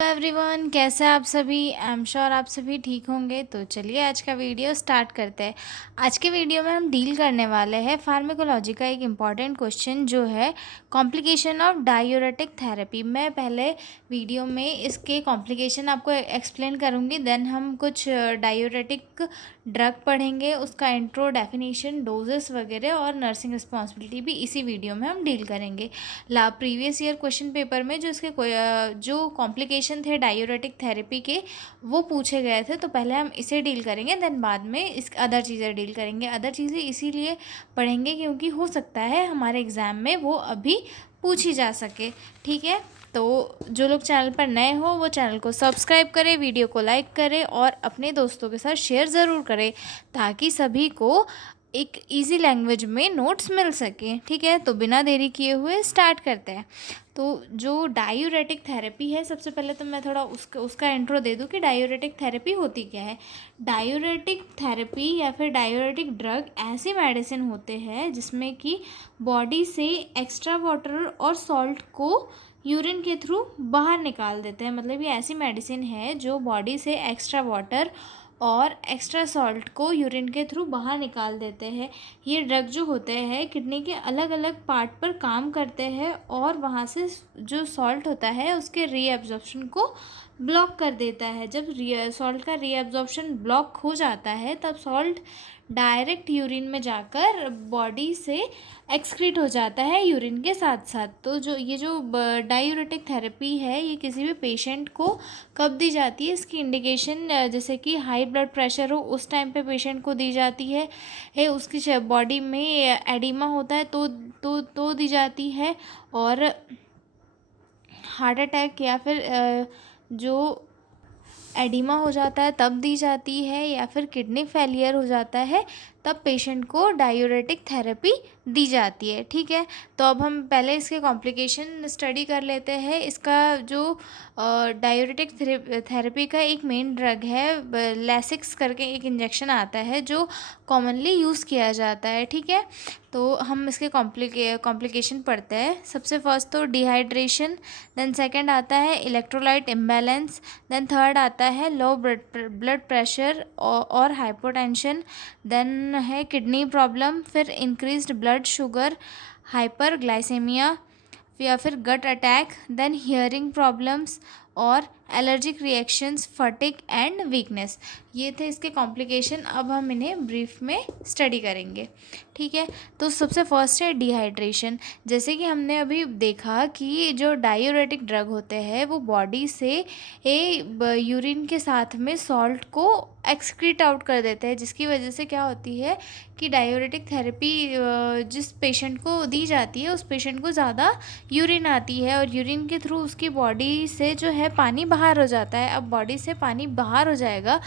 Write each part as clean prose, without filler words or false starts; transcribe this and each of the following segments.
Everyone, कैसे हैं आप सभी। आई एम श्योर आप सभी ठीक होंगे। तो चलिए आज का वीडियो स्टार्ट करते हैं। आज के वीडियो में हम डील करने वाले हैं फार्माकोलॉजी का एक इम्पॉर्टेंट क्वेश्चन जो है कॉम्प्लिकेशन ऑफ डायूरेटिक थेरेपी। मैं पहले वीडियो में इसके कॉम्प्लिकेशन आपको एक्सप्लेन करूंगी, देन हम कुछ डायूरेटिक ड्रग पढ़ेंगे, उसका इंट्रो, डेफिनेशन, डोजेस वगैरह और नर्सिंग रिस्पॉन्सिबिलिटी भी इसी वीडियो में हम डील करेंगे। प्रीवियस ईयर क्वेश्चन पेपर में जो इसके जो कॉम्प्लिकेशन थे डायूरेटिक थेरेपी के वो पूछे गए थे, तो पहले हम इसे डील करेंगे, देन बाद में इस अदर चीज़ें डील करेंगे। अदर चीज़ें इसीलिए पढ़ेंगे क्योंकि हो सकता है हमारे एग्ज़ाम में वो अभी पूछी जा सके। ठीक है, तो जो लोग चैनल पर नए हो वो चैनल को सब्सक्राइब करें, वीडियो को लाइक करें और अपने दोस्तों के साथ शेयर ज़रूर करें ताकि सभी को एक इजी लैंग्वेज में नोट्स मिल सके। ठीक है, तो बिना देरी किए हुए स्टार्ट करते हैं। तो जो डायूरेटिक थेरेपी है, सबसे पहले तो मैं थोड़ा उसका इंट्रो दे दूं कि डायूरेटिक थेरेपी होती क्या है। डायूरेटिक थेरेपी या फिर डायूरेटिक ड्रग ऐसी मेडिसिन होते हैं जिसमें कि बॉडी से एक्स्ट्रा वाटर और सॉल्ट को यूरिन के थ्रू बाहर निकाल देते हैं। मतलब ये ऐसी मेडिसिन है जो बॉडी से एक्स्ट्रा वाटर और एक्स्ट्रा सॉल्ट को यूरिन के थ्रू बाहर निकाल देते हैं। ये ड्रग जो होते हैं किडनी के अलग अलग पार्ट पर काम करते हैं और वहाँ से जो सॉल्ट होता है उसके रीअब्जॉर्प्शन को ब्लॉक कर देता है। जब सॉल्ट का रीअब्जॉर्प्शन ब्लॉक हो जाता है तब सॉल्ट डायरेक्ट यूरिन में जाकर बॉडी से एक्सक्रीट हो जाता है यूरिन के साथ साथ। तो जो डायूरेटिक थेरेपी है ये किसी भी पेशेंट को कब दी जाती है, इसकी इंडिकेशन जैसे कि हाई ब्लड प्रेशर हो उस टाइम पे पेशेंट को दी जाती है उसकी बॉडी में एडिमा होता है तो दी जाती है, और हार्ट अटैक या फिर जो एडिमा हो जाता है तब दी जाती है, या फिर किडनी फेलियर हो जाता है तब पेशेंट को डायूरेटिक थेरेपी दी जाती है। ठीक है, तो अब हम पहले इसके कॉम्प्लिकेशन स्टडी कर लेते हैं। इसका जो डायूरेटिक थेरेपी का एक मेन ड्रग है लेसिक्स करके एक इंजेक्शन आता है जो कॉमनली यूज़ किया जाता है। ठीक है, तो हम इसके कॉम्प्लिकेशन पढ़ते हैं। सबसे फर्स्ट तो डिहाइड्रेशन, देन सेकंड आता है इलेक्ट्रोलाइट इम्बैलेंस, देन थर्ड आता है लो ब्लड प्रेशर और हाइपोटेंशन, देन है किडनी प्रॉब्लम, फिर इंक्रीज्ड ब्लड शुगर, हाइपरग्लाइसेमिया या फिर गट अटैक, देन हियरिंग प्रॉब्लम्स और allergic reactions, fatigue and weakness. ये थे इसके कॉम्प्लिकेशन। अब हम इन्हें ब्रीफ में स्टडी करेंगे। ठीक है, तो सबसे फर्स्ट है डिहाइड्रेशन। जैसे कि हमने अभी देखा कि जो डायूरेटिक ड्रग होते हैं वो बॉडी से यूरिन के साथ में सॉल्ट को एक्सक्रीट आउट कर देते हैं, जिसकी वजह से क्या होती है कि डायूरेटिक थेरेपी जिस पेशेंट को दी जाती है उस पेशेंट को ज़्यादा यूरिन आती है और यूरिन के थ्रू उसकी बॉडी से जो है पानी बाहर हो जाता है। अब बॉडी से पानी बाहर हो जाएगा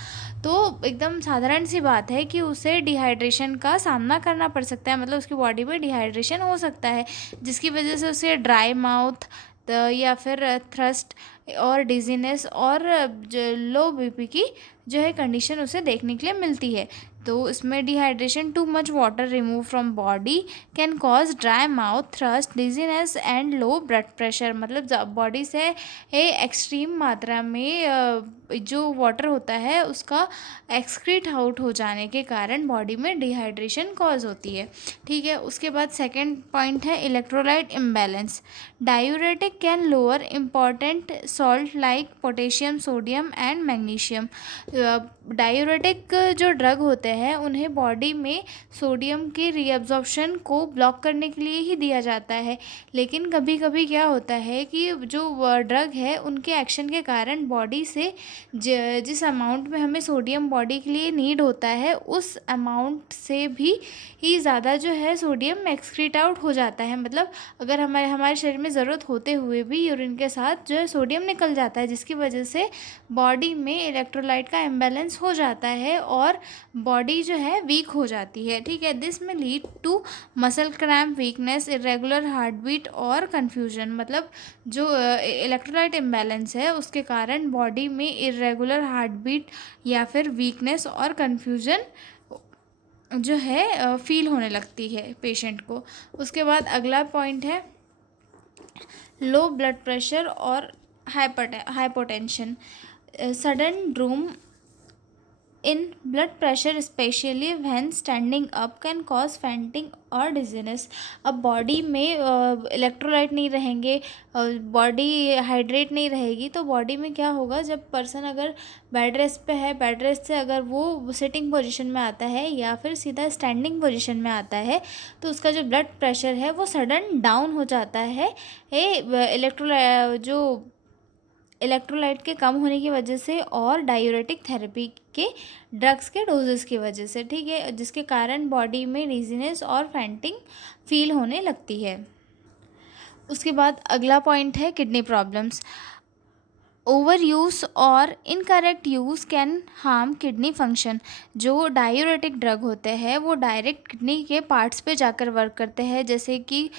तो एकदम साधारण सी बात है कि उसे डिहाइड्रेशन का सामना करना पड़ सकता है, मतलब उसकी बॉडी में डिहाइड्रेशन हो सकता है, जिसकी वजह से उसे ड्राई माउथ या फिर थ्रस्ट और डिजीनेस और लो बीपी की जो है कंडीशन उसे देखने के लिए मिलती है। तो इसमें dehydration, too much water remove from body can cause dry mouth, thrust, dizziness and low blood pressure. मतलब बॉडी से एक्सट्रीम मात्रा में जो वाटर होता है उसका एक्सक्रीट आउट हो जाने के कारण बॉडी में डिहाइड्रेशन कॉज होती है। ठीक है, उसके बाद सेकंड पॉइंट है electrolyte imbalance. Diuretic can lower important salt like potassium, sodium and magnesium. Diuretic जो ड्रग होते हैं उन्हें बॉडी में सोडियम के रीअब्जॉर्प्शन को ब्लॉक करने के लिए ही दिया जाता है, लेकिन कभी कभी क्या होता है कि जो ड्रग है उनके एक्शन के कारण बॉडी से जिस अमाउंट में हमें सोडियम बॉडी के लिए नीड होता है उस अमाउंट से भी ही ज़्यादा जो है सोडियम एक्सक्रीट आउट हो जाता है। मतलब अगर हमारे शरीर में ज़रूरत होते हुए भी यूरिन के साथ जो है सोडियम निकल जाता है, जिसकी वजह से बॉडी में इलेक्ट्रोलाइट का इम्बैलेंस हो जाता है और बॉडी जो है वीक हो जाती है। ठीक है, this may lead to muscle cramp, weakness, irregular heart beat और कन्फ्यूजन। मतलब जो इलेक्ट्रोलाइट इम्बैलेंस है उसके कारण बॉडी में इरेगुलर हार्ट बीट या फिर वीकनेस और कन्फ्यूजन जो है फील होने लगती है पेशेंट को। उसके बाद अगला पॉइंट है लो ब्लड प्रेशर और hypotension. Sudden drop in blood pressure, especially when standing up, can cause fainting और डिजीनेस. अब बॉडी में इलेक्ट्रोलाइट नहीं रहेंगे, बॉडी हाइड्रेट नहीं रहेगी, तो बॉडी में क्या होगा, जब पर्सन अगर बेड रेस्ट पे है, बेड रेस्ट से अगर वो सिटिंग पोजीशन में आता है या फिर सीधा स्टैंडिंग पोजीशन में आता है, तो उसका जो ब्लड प्रेशर है वो सडन डाउन हो जाता है. इलेक्ट्रोलाइट के कम होने की वजह से और डायूरेटिक थेरेपी के ड्रग्स के डोजेस की वजह से, ठीक है, जिसके कारण बॉडी में डिजीनेस और फैंटिंग फील होने लगती है. उसके बाद अगला पॉइंट है किडनी प्रॉब्लम्स. ओवर यूज़ और incorrect use can harm kidney function. जो डायूरेटिक ड्रग होते हैं वो डायरेक्ट किडनी के पार्ट्स पे जाकर वर्क करते हैं, जैसे कि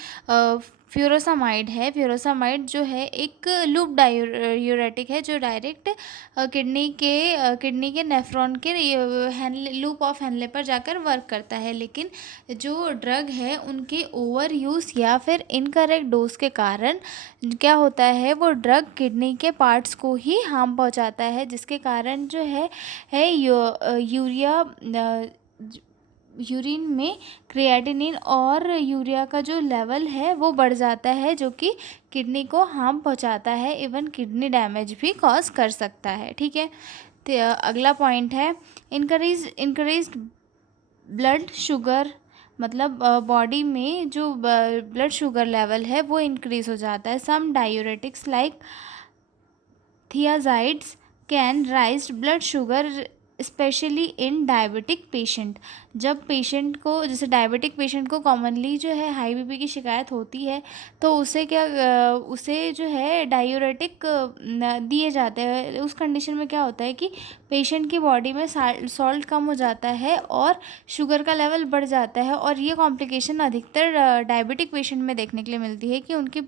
फ्यूरोसामाइड है. फ्यूरोसामाइड जो है एक लूप डायूरेटिक है जो डायरेक्ट किडनी के नेफ्रॉन के लूप ऑफ हेनले पर जाकर वर्क करता है. लेकिन जो ड्रग है उनके ओवर यूज़ या फिर इनकरेक्ट डोज के कारण क्या होता है, वो ड्रग किडनी के पार्ट्स को ही हार्म पहुंचाता है, जिसके कारण जो है यूरिन में क्रिएटिनिन और यूरिया का जो लेवल है वो बढ़ जाता है, जो कि किडनी को हार्म पहुंचाता है, इवन किडनी डैमेज भी कॉज कर सकता है. ठीक है, तो अगला पॉइंट है इंक्रीज ब्लड शुगर. मतलब बॉडी में जो ब्लड शुगर लेवल है वो इंक्रीज़ हो जाता है. Some diuretics like thiazides can rise blood sugar specially in diabetic patient. जब पेशेंट को, जैसे डायबिटिक पेशेंट को कॉमनली जो है हाई बीपी की शिकायत होती है, तो उसे जो है डायूरेटिक दिए जाते हैं. उस कंडीशन में क्या होता है कि पेशेंट की बॉडी में सॉल्ट कम हो जाता है और शुगर का लेवल बढ़ जाता है. और ये कॉम्प्लिकेशन अधिकतर डायबिटिक पेशेंट में देखने के लिए मिलती है कि उनकी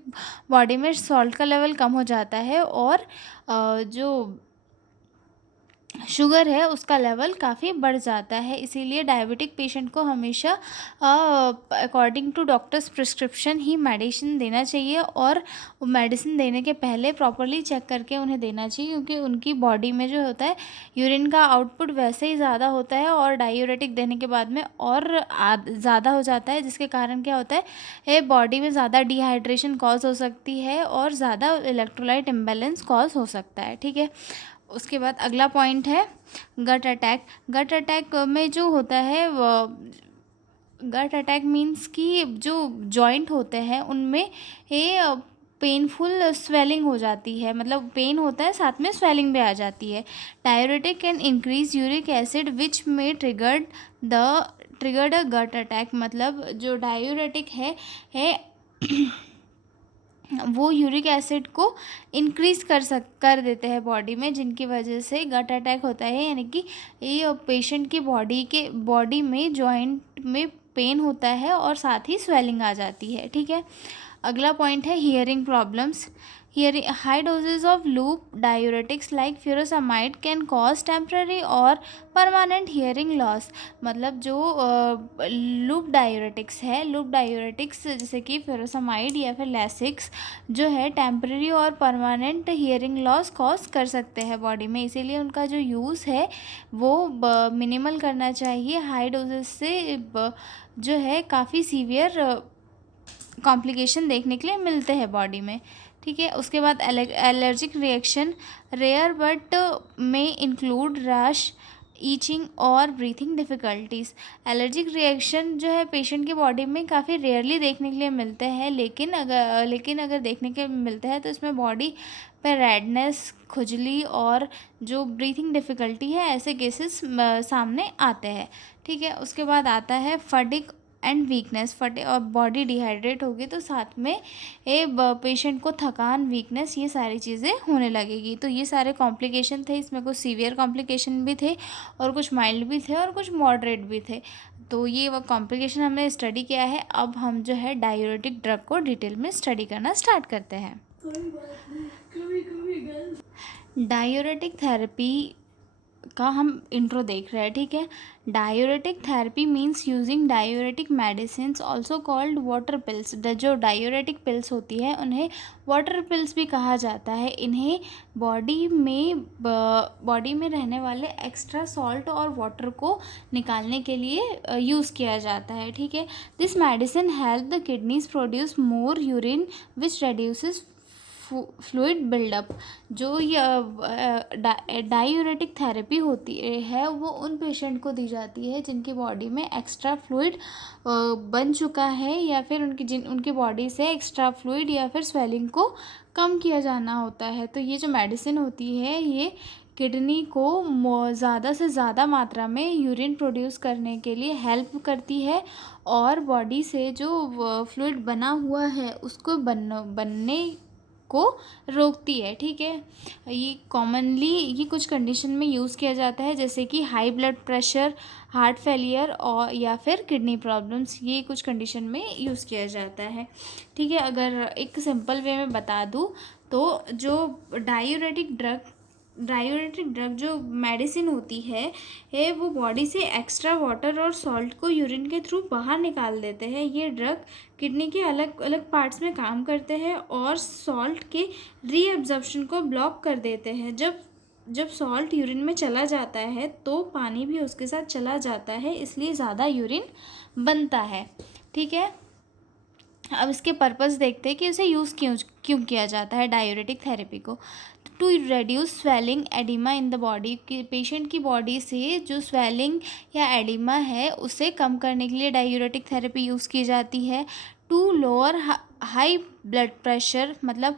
बॉडी में सॉल्ट का लेवल कम हो जाता है और जो शुगर है उसका लेवल काफ़ी बढ़ जाता है. इसीलिए डायबिटिक पेशेंट को हमेशा अकॉर्डिंग टू डॉक्टर्स प्रिस्क्रिप्शन ही मेडिसिन देना चाहिए, और मेडिसिन देने के पहले प्रॉपरली चेक करके उन्हें देना चाहिए, क्योंकि उनकी बॉडी में जो होता है यूरिन का आउटपुट वैसे ही ज़्यादा होता है और डायूरेटिक देने के बाद में और ज़्यादा हो जाता है, जिसके कारण क्या होता है बॉडी में ज़्यादा डिहाइड्रेशन कॉज हो सकती है और ज़्यादा इलेक्ट्रोलाइट इम्बैलेंस कॉज हो सकता है. ठीक है, उसके बाद अगला पॉइंट है गट अटैक. गट अटैक में जो होता है गट अटैक मीन्स कि जो जॉइंट होते हैं उनमें ये पेनफुल स्वेलिंग हो जाती है. मतलब पेन होता है, साथ में स्वेलिंग भी आ जाती है. Diuretic can increase uric acid which में ट्रिगर्ड अ गट अटैक. मतलब जो डायूरेटिक है वो यूरिक एसिड को इंक्रीज़ कर देते हैं बॉडी में, जिनकी वजह से गट अटैक होता है. यानी कि ये पेशेंट की बॉडी में जॉइंट में पेन होता है और साथ ही स्वेलिंग आ जाती है. ठीक है, अगला पॉइंट है hearing problems. High doses of loop diuretics like furosemide can cause temporary और परमानेंट हियरिंग लॉस. मतलब जो लूप डायूरेटिक्स जैसे कि फ्यूरोसामाइड या फिर लैसिक्स जो है टेम्पररी और परमानेंट हियरिंग लॉस कॉज कर सकते हैं बॉडी में. इसीलिए उनका जो यूज़ है वो मिनिमल करना चाहिए. हाई डोजेज से जो है काफ़ी सीवियर कॉम्प्लिकेशन देखने के लिए मिलते हैं बॉडी में. ठीक है, उसके बाद एलर्जिक रिएक्शन रेयर बट में इंक्लूड रश, ईचिंग और ब्रीथिंग डिफ़िकल्टीज़. एलर्जिक रिएक्शन जो है पेशेंट की बॉडी में काफ़ी रेयरली देखने के लिए मिलते हैं, लेकिन अगर देखने के मिलते हैं तो इसमें बॉडी पे रेडनेस, खुजली और जो ब्रीथिंग डिफ़िकल्टी है, ऐसे केसेस सामने आते हैं. ठीक है, उसके बाद आता है फटिग एंड वीकनेस. और बॉडी डिहाइड्रेट होगी तो साथ में पेशेंट को थकान, वीकनेस, ये सारी चीज़ें होने लगेगी. तो ये सारे कॉम्प्लिकेशन थे. इसमें कुछ सीवियर कॉम्प्लिकेशन भी थे और कुछ माइल्ड भी थे और कुछ मॉडरेट भी थे. तो ये वो कॉम्प्लिकेशन हमने स्टडी किया है. अब हम जो है डायूरेटिक ड्रग को डिटेल में स्टडी करना स्टार्ट करते हैं. डायूरेटिक थेरेपी का हम इंट्रो देख रहे हैं, ठीक है। Diuretic therapy means using diuretic medicine also called water pills. जो डायूरेटिक पिल्स होती है उन्हें वाटर पिल्स भी कहा जाता है। इन्हें बॉडी में रहने वाले एक्स्ट्रा सॉल्ट और वाटर को निकालने के लिए यूज़ किया जाता है, ठीक है। This medicine help the kidneys produce more urine which reduces fluid buildup. जो ये डायूरेटिक थेरेपी होती है वो उन पेशेंट को दी जाती है जिनकी बॉडी में एक्स्ट्रा फ्लूइड बन चुका है, या फिर उनकी बॉडी से एक्स्ट्रा फ्लूइड या फिर स्वेलिंग को कम किया जाना होता है। तो ये जो मेडिसिन होती है ये किडनी को ज़्यादा से ज़्यादा मात्रा में यूरिन प्रोड्यूस करने के लिए हेल्प करती है, और बॉडी से जो फ्लूइड बना हुआ है उसको बनने को रोकती है, ठीक है। ये कॉमनली ये कुछ कंडीशन में यूज़ किया जाता है, जैसे कि high blood pressure, heart failure और या फिर किडनी प्रॉब्लम्स। ये कुछ कंडीशन में यूज़ किया जाता है, ठीक है। अगर एक सिंपल वे में बता दूँ तो जो डायूरेटिक ड्रग जो मेडिसिन होती है वो बॉडी से एक्स्ट्रा वाटर और सॉल्ट को यूरिन के थ्रू बाहर निकाल देते हैं। ये ड्रग किडनी के अलग अलग पार्ट्स में काम करते हैं और सॉल्ट के रीअब्जॉर्प्शन को ब्लॉक कर देते हैं। जब सॉल्ट यूरिन में चला जाता है तो पानी भी उसके साथ चला जाता है, इसलिए ज़्यादा यूरिन बनता है, ठीक है। अब इसके पर्पस देखते हैं कि उसे यूज़ क्यों किया जाता है डायूरेटिक थेरेपी को। To reduce swelling oedema in the body, कि पेशेंट की बॉडी से जो स्वेलिंग या एडिमा है उसे कम करने के लिए डायूरेटिक थेरेपी यूज़ की जाती है। To lower high blood pressure, मतलब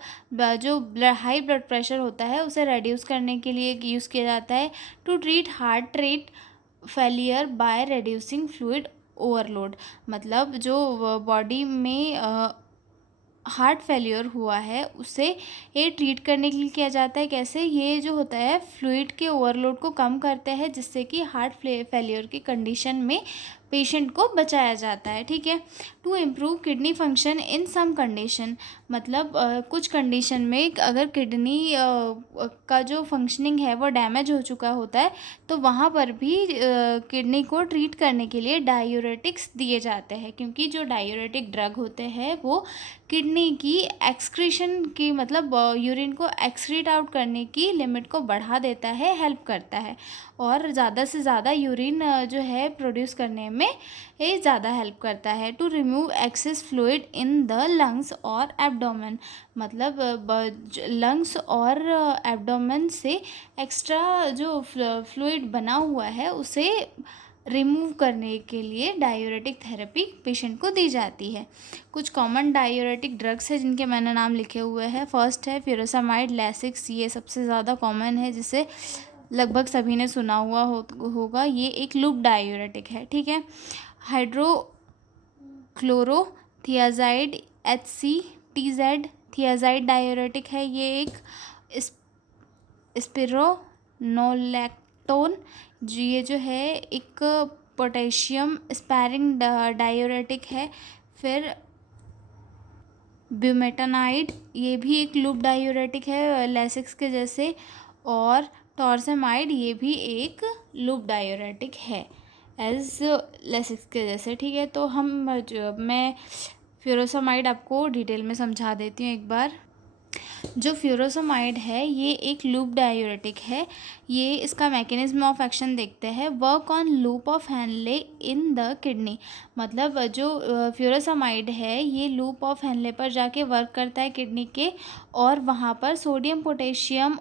जो हाई ब्लड प्रेशर होता है उसे रेड्यूस करने के लिए यूज़ किया जाता है। To treat heart rate failure by reducing fluid overload, मतलब जो बॉडी में हार्ट फेलियर हुआ है उसे ये ट्रीट करने के लिए किया जाता है। कैसे? ये जो होता है फ्लूइड के ओवरलोड को कम करते हैं, जिससे कि हार्ट फेलियर की कंडीशन में पेशेंट को बचाया जाता है, ठीक है। To improve kidney function in some condition, मतलब कुछ कंडीशन में अगर किडनी का जो फंक्शनिंग है वो डैमेज हो चुका होता है तो वहाँ पर भी किडनी को ट्रीट करने के लिए डायूरेटिक्स दिए जाते हैं, क्योंकि जो डायूरेटिक ड्रग होते हैं वो किडनी की एक्सक्रीशन की, मतलब यूरिन को एक्सक्रीट आउट करने की लिमिट को बढ़ा देता है, हेल्प करता है, और ज़्यादा से ज़्यादा यूरिन जो है प्रोड्यूस करने में ये ज़्यादा हेल्प करता है। To remove excess fluid in the lungs और एब्डोमेन, मतलब लंग्स और एब्डोमेन से एक्स्ट्रा जो फ्लूइड बना हुआ है उसे रिमूव करने के लिए डायूरेटिक थेरेपी पेशेंट को दी जाती है। कुछ कॉमन डायूरेटिक ड्रग्स हैं जिनके मैंने नाम लिखे हुए हैं। फर्स्ट है फ्यूरोसामाइड, लैसिक्स, ये सबसे ज़्यादा कॉमन है, जिसे लगभग सभी ने सुना हुआ होगा। ये एक लूप डायूरेटिक है, ठीक है। हाइड्रोक्लोरोथियाजाइड HCTZ थियाजाइड डायूरेटिक है। ये एक स्पिरोनोलैक्टोन, ये जो है एक पोटेशियम स्पैरिंग डायूरेटिक है। फिर ब्यूमेटानाइड, ये भी एक लूप डायूरेटिक है लैसिक्स के जैसे। और टॉर्सेमाइड, ये भी एक लूप डायूरेटिक है एज लैसिक्स के जैसे, ठीक है। तो मैं फ्यूरोसामाइड आपको डिटेल में समझा देती हूँ एक बार। जो फ्यूरोसामाइड है ये एक लूप डायूरेटिक है। ये इसका मैकेनिज्म ऑफ एक्शन देखते हैं। Work on loop of Henle in the kidney, मतलब जो फ्यूरोसामाइड है ये लूप ऑफ हेनले पर जाके वर्क करता है किडनी के, और वहाँ पर सोडियम पोटेशियम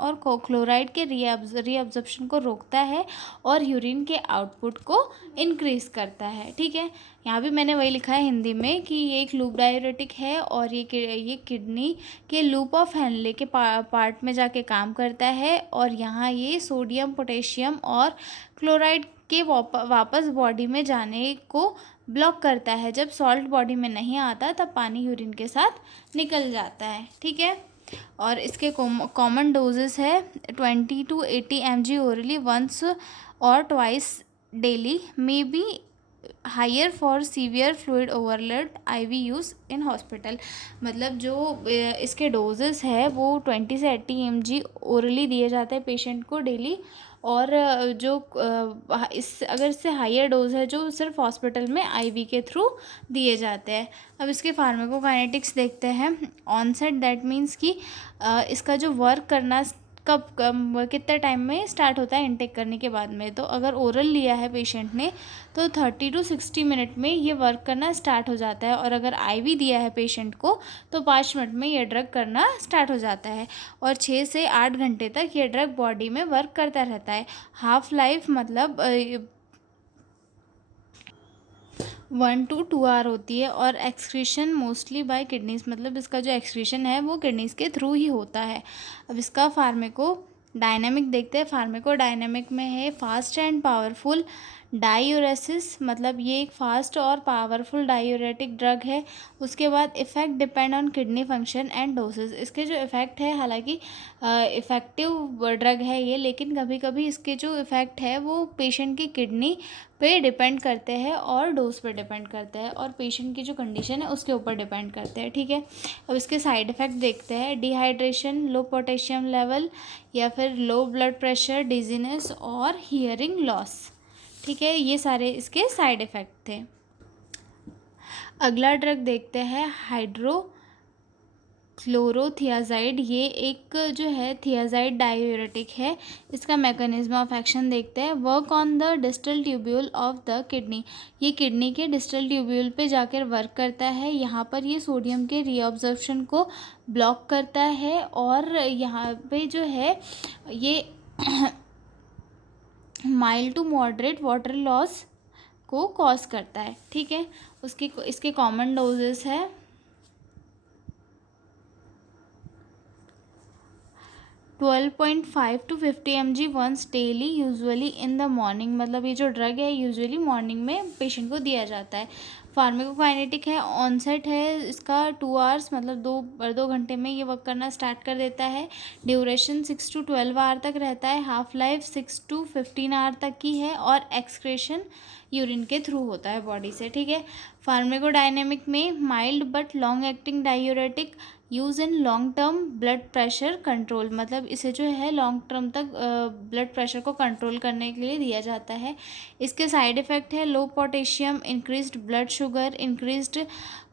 और क्लोराइड के रीअब्जॉर्प्शन को रोकता है और यूरिन के आउटपुट को इंक्रीज करता है, ठीक है। यहाँ भी मैंने वही लिखा है हिंदी में कि ये एक लूप डायूरेटिक है और ये किडनी के लूप ऑफ हेनले के पार्ट में जाके काम करता है, और यहाँ ये सोडियम पोटेशियम और क्लोराइड के वापस बॉडी में जाने को ब्लॉक करता है। जब सॉल्ट बॉडी में नहीं आता तब पानी यूरिन के साथ निकल जाता है, ठीक है। और इसके कॉमन डोजेस है 20 to 80 mg ओरली वंस और twice daily, may be higher for severe fluid overload IV use in hospital. मतलब जो इसके डोजेस है वो 20 से 80 mg ओरली दिए जाते हैं पेशेंट को डेली। और जो इस अगर इससे हायर डोज है जो सिर्फ हॉस्पिटल में आईवी के थ्रू दिए जाते हैं। अब इसके फार्माकोकाइनेटिक्स देखते हैं। ऑनसेट दैट मीन्स कि इसका जो वर्क करना कब कितने टाइम में स्टार्ट होता है इनटेक करने के बाद में। तो अगर ओरल लिया है पेशेंट ने तो 30 to 60 मिनट में ये वर्क करना स्टार्ट हो जाता है। और अगर आईवी दिया है पेशेंट को तो 5 मिनट में ये ड्रग करना स्टार्ट हो जाता है। और 6 से 8 घंटे तक ये ड्रग बॉडी में वर्क करता रहता है। हाफ लाइफ मतलब 1 to 2 आवर होती है। और एक्सक्रीशन मोस्टली बाय किडनीज, मतलब इसका जो एक्सक्रीशन है वो किडनीज के थ्रू ही होता है। अब इसका फार्मेको डायनेमिक देखते हैं। फार्मेको डायनेमिक में है फास्ट एंड पावरफुल डायूरेसिस, मतलब ये एक फास्ट और पावरफुल डायूरेटिक ड्रग है। उसके बाद effect depend on kidney function and doses. इसके जो इफ़ेक्ट है, हालांकि इफ़ेक्टिव ड्रग है ये, लेकिन कभी कभी इसके जो इफ़ेक्ट है वो पेशेंट की किडनी पे डिपेंड करते हैं और डोज पे डिपेंड करते हैं और पेशेंट की जो कंडीशन है उसके ऊपर डिपेंड करते हैं। ठीक है, अब इसके साइड इफ़ेक्ट देखते हैं। डिहाइड्रेशन, लो पोटेशियम लेवल, या फिर लो ब्लड प्रेशर, डिजीनेस और हियरिंग लॉस। ठीक है, ये सारे इसके साइड इफ़ेक्ट थे। अगला ड्रग देखते हैं हाइड्रो क्लोरोथियाजाइड। ये एक जो है थियाजाइड डायूरेटिक है। इसका मैकेनिज्म ऑफ एक्शन देखते हैं। Work on the distal tubule of the kidney. ये किडनी के डिस्टल ट्यूब्यूल पे जाकर वर्क करता है। यहाँ पर ये सोडियम के रीअब्जॉर्प्शन को ब्लॉक करता है और यहाँ पे जो है ये mild to moderate water loss को कॉज करता है। ठीक है, उसकी इसके कॉमन डोजेस है 12.5 to 50 mg once daily, usually in the morning. मतलब ये जो ड्रग है यूजुअली मॉर्निंग में पेशेंट को दिया जाता है। फार्माकोकाइनेटिक है। ऑनसेट है इसका 2 आवर्स, मतलब 2 घंटे में ये वर्क करना स्टार्ट कर देता है। ड्यूरेशन 6 to 12 आवर तक रहता है। हाफ लाइफ 6 to 15 आवर तक की है और एक्सक्रेशन यूरिन के थ्रू होता है बॉडी से। ठीक है, फार्माकोडायनेमिक में mild but long acting diuretic, use in long term blood pressure control. मतलब इसे जो है लॉन्ग टर्म तक ब्लड प्रेशर को कंट्रोल करने के लिए दिया जाता है। इसके साइड इफ़ेक्ट है low potassium, increased blood sugar, increased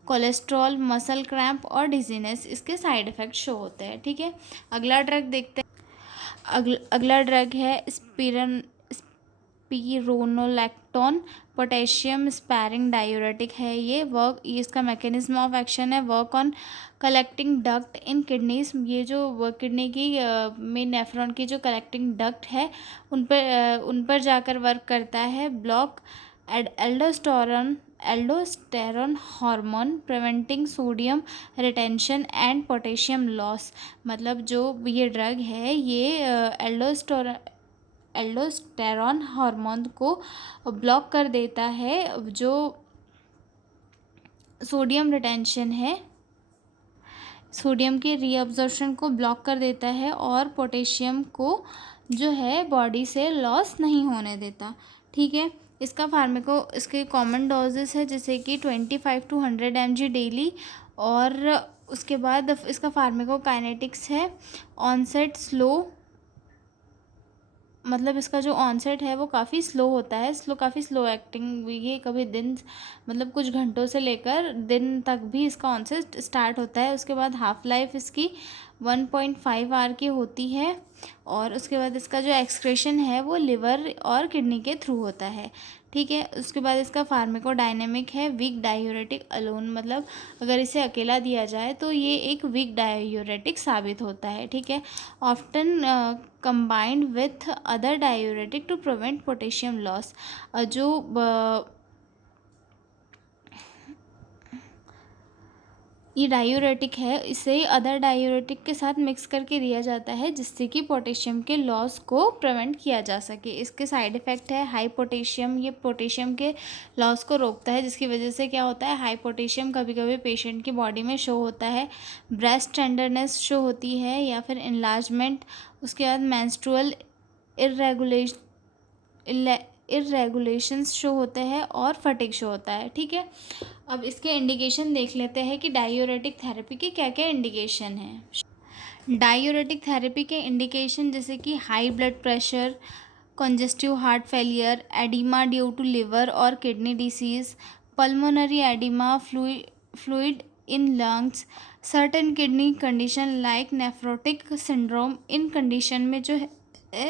cholesterol, muscle cramp और डिजीनेस। इसके साइड इफ़ेक्ट शो होते हैं। ठीक है, अगला ड्रग देखते हैं। अगला ड्रग है स्पिरोनोलैक्टोन, पोटेशियम स्पैरिंग डायूरेटिक है। ये इसका मैकेनिज्म ऑफ एक्शन है work on collecting duct in kidneys. ये जो किडनी की में नेफ्रॉन की जो कलेक्टिंग डक्ट है उन पर जाकर वर्क करता है। Block aldosterone hormone, preventing sodium retention and potassium loss. मतलब जो ये ड्रग है ये एल्डोस्टेरॉन हार्मोन को ब्लॉक कर देता है। जो सोडियम रिटेंशन है, सोडियम के रीअब्जॉर्प्शन को ब्लॉक कर देता है और पोटेशियम को जो है बॉडी से लॉस नहीं होने देता। ठीक है, इसके कॉमन डोजेस है जैसे कि 25 to 100 mg डेली। और उसके बाद इसका फार्माकोकाइनेटिक्स है। ऑनसेट स्लो, मतलब इसका जो ऑनसेट है वो काफ़ी स्लो होता है, काफ़ी स्लो एक्टिंग। ये कभी दिन, मतलब कुछ घंटों से लेकर दिन तक भी इसका ऑनसेट स्टार्ट होता है। उसके बाद हाफ लाइफ इसकी 1.5 आवर की होती है। और उसके बाद इसका जो एक्सक्रेशन है वो लिवर और किडनी के थ्रू होता है। ठीक है, उसके बाद इसका फार्माकोडायनेमिक है वीक डायूरेटिक अलोन, मतलब अगर इसे अकेला दिया जाए तो ये एक वीक डायूरेटिक साबित होता है। ठीक है, often combined with other diuretic to prevent potassium loss. जो ये डायूरेटिक है इसे अदर डायूरेटिक के साथ मिक्स करके दिया जाता है जिससे कि पोटेशियम के लॉस को प्रिवेंट किया जा सके। इसके साइड इफ़ेक्ट है हाई पोटेशियम। ये पोटेशियम के लॉस को रोकता है जिसकी वजह से क्या होता है, हाई पोटेशियम कभी कभी पेशेंट की बॉडी में शो होता है। ब्रेस्ट टेंडरनेस शो होती है या फिर इनलार्जमेंट। उसके बाद मेंस्ट्रुअल इरेगुलेशन इरेगुलेशंस शो होते हैं और फटीग शो होता है। ठीक है, अब इसके इंडिकेशन देख लेते हैं कि डायूरेटिक थेरेपी के क्या क्या इंडिकेशन हैं। डायूरेटिक थेरेपी के इंडिकेशन जैसे कि high blood pressure, congestive heart failure, edema due to liver or kidney disease, pulmonary edema, fluid in lungs, certain kidney condition like nephrotic syndrome। In condition में जो है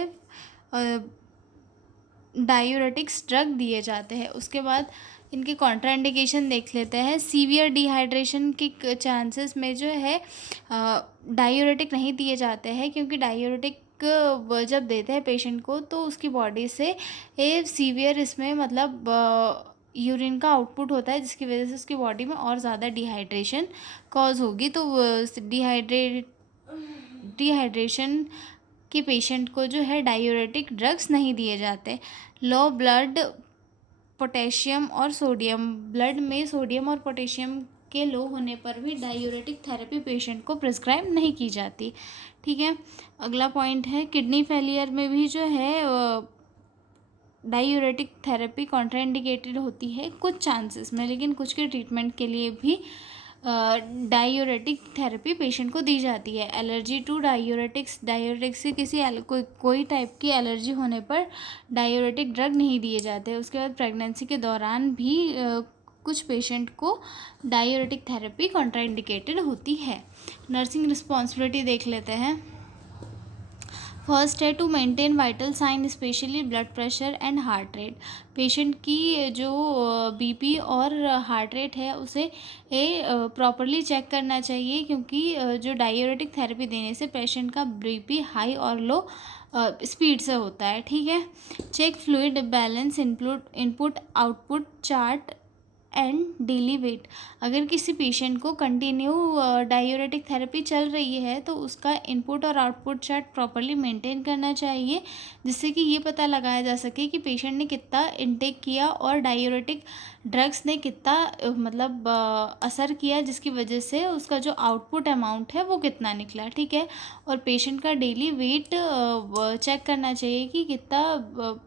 डायूरेटिक्स ड्रग दिए जाते हैं। उसके बाद इनके कॉन्ट्राइंडिकेशन देख लेते हैं। सीवियर डिहाइड्रेशन की चांसेस में जो है डायूरेटिक नहीं दिए जाते हैं, क्योंकि डायूरेटिक जब देते हैं पेशेंट को तो उसकी बॉडी से सीवियर इसमें मतलब यूरिन का आउटपुट होता है, जिसकी वजह से उसकी बॉडी में और ज़्यादा डिहाइड्रेशन कॉज होगी। तो डिहाइड्रेशन के पेशेंट को जो है डायूरेटिक ड्रग्स नहीं दिए जाते। लो ब्लड पोटेशियम और सोडियम, ब्लड में सोडियम और पोटेशियम के लो होने पर भी डायूरेटिक थेरेपी पेशेंट को प्रिस्क्राइब नहीं की जाती। ठीक है, अगला पॉइंट है किडनी फेलियर में भी जो है डायूरेटिक थेरेपी कॉन्ट्राइंडिकेटेड होती है कुछ चांसेस में, लेकिन कुछ के ट्रीटमेंट के लिए भी डायूरेटिक थेरेपी पेशेंट को दी जाती है। एलर्जी टू डायूरेटिक्स, डायूरेटिक्स से किसी कोई टाइप की एलर्जी होने पर डायूरेटिक ड्रग नहीं दिए जाते। उसके बाद प्रेगनेंसी के दौरान भी कुछ पेशेंट को डायूरेटिक थेरेपी कॉन्ट्राइंडिकेटेड होती है। नर्सिंग रिस्पॉन्सिबिलिटी देख लेते हैं। फर्स्ट है to maintain vital sign especially blood pressure and heart rate. Patient की जो बीपी और हार्ट रेट है उसे प्रॉपरली चेक करना चाहिए, क्योंकि जो डायूरेटिक थेरेपी देने से पेशेंट का बीपी हाई और लो स्पीड से होता है। ठीक है, check fluid balance, input output chart and daily weight. अगर किसी पेशेंट को कंटिन्यू डायूरेटिक थेरेपी चल रही है तो उसका इनपुट और आउटपुट चार्ट प्रॉपरली मेंटेन करना चाहिए, जिससे कि ये पता लगाया जा सके कि पेशेंट ने कितना इनटेक किया और डायूरेटिक ड्रग्स ने कितना मतलब असर किया, जिसकी वजह से उसका जो आउटपुट अमाउंट है वो कितना निकला। ठीक है, और पेशेंट का डेली वेट चेक करना चाहिए कि कितना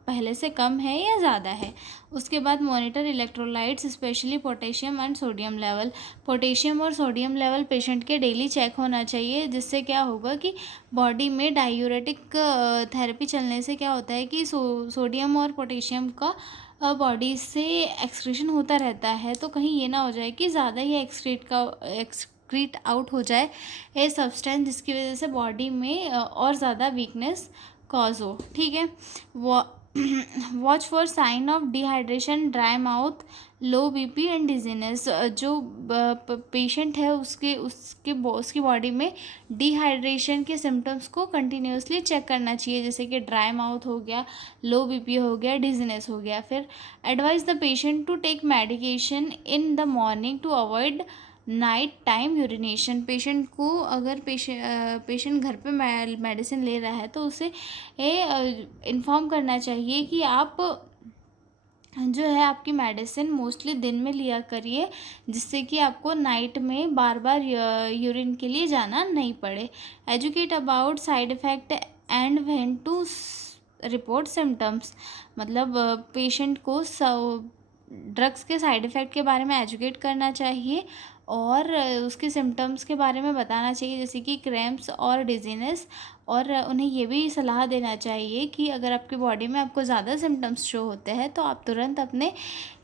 पहले से कम है या ज़्यादा है। उसके बाद monitor electrolytes specially potassium and sodium level. Potassium और सोडियम लेवल पेशेंट के डेली चेक होना चाहिए, जिससे क्या होगा कि बॉडी में डायूरेटिक थेरेपी चलने से क्या होता है कि सोडियम और पोटेशियम का बॉडी से एक्सक्रीशन होता रहता है, तो कहीं ये ना हो जाए कि ज़्यादा ही एक्सक्रीट आउट हो जाए ये सब्सटेंस, जिसकी वजह से बॉडी में और ज़्यादा वीकनेस कॉज हो। ठीक है, watch for sign of dehydration, dry mouth, low BP and dizziness. जो पेशेंट है उसकी बॉडी में डिहाइड्रेशन के सिम्टम्स को कंटिन्यूसली चेक करना चाहिए, जैसे कि ड्राई माउथ हो गया, लो बीपी हो गया, डिजीनेस हो गया। फिर advise the patient to take medication in the morning to avoid night time urination. Patient को अगर पेशेंट घर पे मेडिसिन ले रहा है तो उसे इन्फॉर्म करना चाहिए कि आप जो है आपकी मेडिसिन मोस्टली दिन में लिया करिए, जिससे कि आपको नाइट में बार बार यूरिन के लिए जाना नहीं पड़े। Educate about side effect and when to report symptoms. मतलब पेशेंट को ड्रग्स के साइड इफ़ेक्ट के बारे में एजुकेट करना चाहिए और उसके सिम्टम्स के बारे में बताना चाहिए, जैसे कि क्रैम्प्स और डिजीनेस। और उन्हें ये भी सलाह देना चाहिए कि अगर आपकी बॉडी में आपको ज़्यादा सिम्टम्स शो होते हैं तो आप तुरंत अपने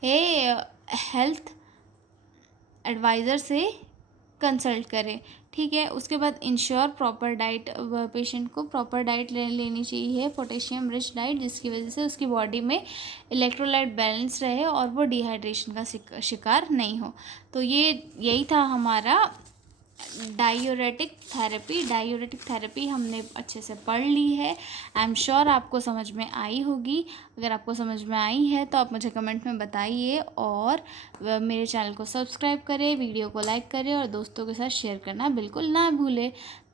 हेल्थ एडवाइज़र से कंसल्ट करें। ठीक है, उसके बाद इंश्योर प्रॉपर डाइट। पेशेंट को प्रॉपर डाइट लेनी चाहिए, पोटेशियम रिच डाइट, जिसकी वजह से उसकी बॉडी में इलेक्ट्रोलाइट बैलेंस रहे और वो डिहाइड्रेशन का शिकार नहीं हो। तो यही था हमारा डायूरेटिक थेरेपी हमने अच्छे से पढ़ ली है। आई एम श्योर आपको समझ में आई होगी। अगर आपको समझ में आई है तो आप मुझे कमेंट में बताइए और मेरे चैनल को सब्सक्राइब करें, वीडियो को लाइक करें और दोस्तों के साथ शेयर करना बिल्कुल ना भूलें।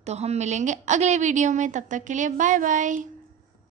तो हम मिलेंगे अगले वीडियो में, तब तक के लिए बाय बाय।